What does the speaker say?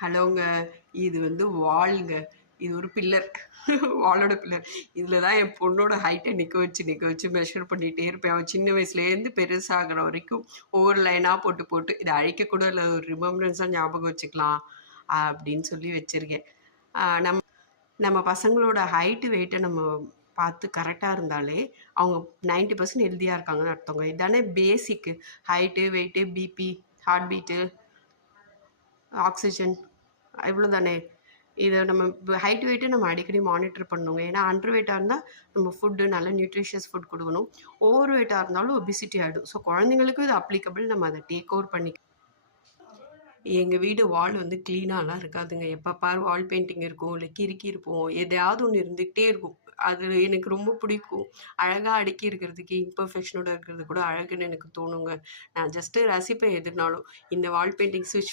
ஹலோங்க. இது வால்ங்க. இது ஒரு பில்லர். வாலோட பில்லர். இதில தான் என் பொண்ணோட ஹைட்ட நிக்க வச்சு மெஷர் பண்ணிட்டே இருப்பேன். அவ சின்ன வயசுலேருந்து பெருசாகுற வரைக்கும் ஒவ்வொரு லைனா போட்டு, போட்டு இத அழிக்க கூட இல்ல. ஒரு ரிமெம்பரன்ஸா ஞாபகம் வச்சுக்கலாம் அப்படின்னு சொல்லி வச்சிருக்கேன். நம்ம நம்ம பசங்களோட ஹைட்டு, வெயிட்ட நம்ம பார்த்து கரெக்ட்டா இருந்தாலே, அவங்க 90% ஹெல்தியா இருக்காங்கன்னு அர்த்தங்க. இதானே basic. Height, weight, BP, heart beat, oxygen இவ்வளோ தானே. இதை நம்ம ஹைட் வெயிட்டை நம்ம அடிக்கடி மானிட்டர் பண்ணணுங்க. ஏன்னா அண்டர் வெயிட்டாக இருந்தால் நம்ம ஃபுட்டு நல்ல நியூட்ரிஷியஸ் ஃபுட் கொடுக்கணும். ஓவர் வெயிட்டாக இருந்தாலும் ஒபிசிட்டி ஆகிடும். ஸோ குழந்தைங்களுக்கும் இது அப்ளிகபிள். நம்ம அதை டேக் ஓவர் பண்ணி எங்கள் வீடு வால் க்ளீனாலாம் இருக்காதுங்க. எப்போ பாரு வால் பெயிண்டிங் இருக்கும், இல்லை கிறுக்கி இருப்போம், எதையாவது ஒன்று இருந்துக்கிட்டே இருக்கும். அது எனக்கு ரொம்ப பிடிக்கும். அழகாக அடுக்கி இருக்கிறதுக்கு, இம்பர்ஃபெக்ஷனோட இருக்கிறது கூட அழகுன்னு எனக்கு தோணுங்க. நான் ஜஸ்ட்டு ரசிப்பேன் எதுனாலும். இந்த வால் பெயிண்டிங் ஸ்விட்ச்